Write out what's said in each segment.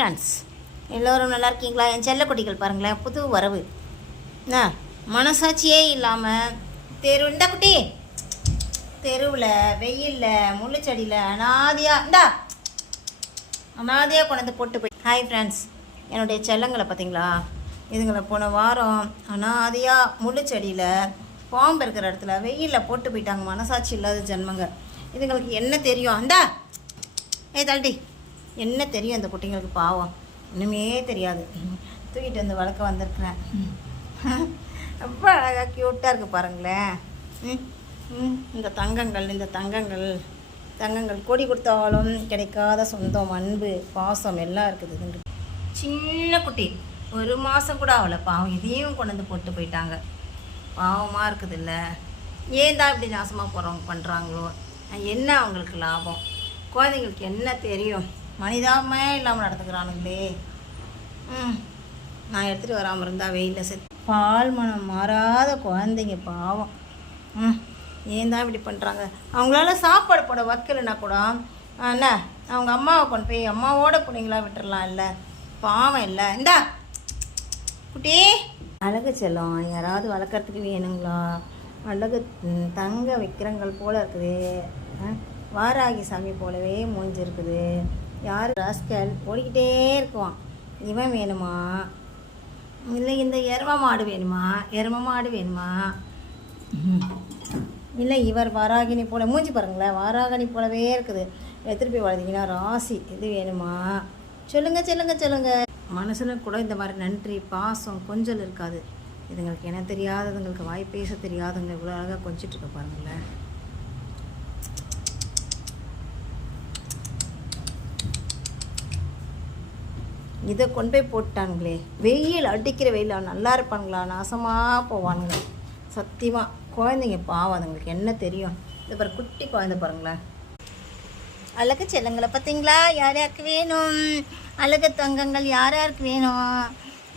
Friends, எல்லோரும் நல்லா இருக்கீங்களா? என் செல்லக்குட்டிகள் பாருங்களேன், புது வரவு. மனசாட்சியே இல்லாமல் இந்த குட்டி தெருவில் வெயிலில் முள்ளுச்செடியில் அனாதையாக கொண்டு போட்டு போய். ஹாய் ஃப்ரெண்ட்ஸ், என்னுடைய செல்லங்களை பார்த்தீங்களா? இதுங்களை போன வாரம் அனாதையாக முள்ளுச்செடியில் பாம்பு இருக்கிற இடத்துல வெயிலில் போட்டு போயிட்டாங்க. மனசாட்சி இல்லாத ஜென்மங்க. இதுங்களுக்கு என்ன தெரியும்? தள்ளிட்டி என்ன தெரியும் இந்த குட்டிங்களுக்கு? பாவம், இன்னுமே தெரியாது. தூக்கிட்டு வந்து வளர்க்க வந்திருக்கிறேன். ரொம்ப அழகாக க்யூட்டாக இருக்குது பாருங்களேன். இந்த தங்கங்கள் கொடி கொடுத்தாலும் கிடைக்காத சொந்தம், அன்பு, பாசம் எல்லாம் இருக்குது. சின்ன குட்டி, 1 மாதம் கூட ஆகலை. பாவம், இதையும் கொண்டு வந்து போட்டு போயிட்டாங்க. பாவமாக இருக்குது இல்லை? ஏன் தான் இப்படி நாசமாக போகிறவங்க பண்ணுறாங்களோ? என்ன அவங்களுக்கு லாபம்? குழந்தைங்களுக்கு என்ன தெரியும்? மனிதாமே இல்லாமல் நடந்துக்கிறானுங்களே. நான் எடுத்துகிட்டு வராமல் இருந்தால் வெயிலில் செத்து பால் மனம் மாறாத குழந்தைங்க பாவம். ஏன் தான் இப்படி பண்ணுறாங்க? அவங்களால சாப்பாடு போட வைக்கலைன்னா கூட என்ன, அவங்க அம்மாவை கொண்டு போய் அம்மாவோட பிள்ளைங்களா விட்டுடலாம் இல்லை? பாவம் இல்லை. குட்டி அழகு செல்லம், யாராவது வளர்க்குறதுக்கு வேணுங்களா? அழகு தங்க விக்கிரங்கள் போல் இருக்குது. வாராகி சாமி போலவே மூஞ்சி இருக்குது. யார் ராஸ்கல் ஓடிக்கிட்டே இருக்குவான். இவன் வேணுமா? இல்லை இந்த எரும மாடு வேணுமா? இல்லை இவர் வாராகினி போல மூஞ்சி பாருங்களேன், வாராகினி போலவே இருக்குது. எடுத்துகிட்டு போய் வளர்த்திங்கன்னா ராசி இது வேணுமா? சொல்லுங்க. மனசுல கூட இந்த மாதிரி நன்றி, பாசம், கொஞ்சல் இருக்காது. இதுங்களுக்கு என்ன தெரியாததுங்களுக்கு, வாய் பேச தெரியாதுங்க. இவ்வளோ அழகாக கொஞ்சிட்ருக்க பாருங்களேன். இதை கொண்டு போய் போட்டானுங்களே. வெயில் அடிக்கிற வெயில் நல்லா இருப்பானுங்களா? நாசமாக போவானுங்க சத்தியமாக. குழந்தைங்க பாவம், அதுங்களுக்கு என்ன தெரியும்? இது பாரு, குட்டி குழந்தை பாருங்களேன். அழகு செல்லங்களை பார்த்தீங்களா? யாருக்கு வேணும்? அழகு தங்கங்கள் யாருக்கு வேணும்?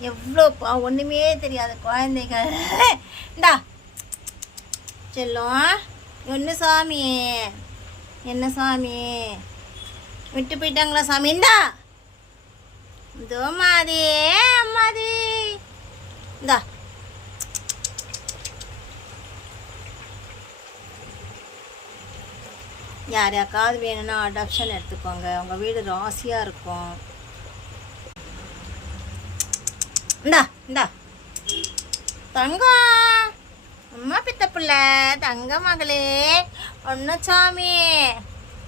எவ்வளோ ஒன்றுமே தெரியாத குழந்தைகள். செல்லம், என்ன சாமி விட்டு போயிட்டாங்களா சாமி? அம்மாதி யாருக்காவது வேணும்னா அடாப்ஷன் எடுத்துக்கோங்க. உங்கள் வீடு ராசியாக இருக்கும். தங்கம், அம்மா பித்த பிள்ளை, தங்க மகளே, ஒன்றும் சாமி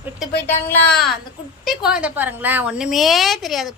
விட்டு போயிட்டாங்களா? அந்த குட்டி குழந்தை பாருங்களேன், ஒன்றுமே தெரியாது.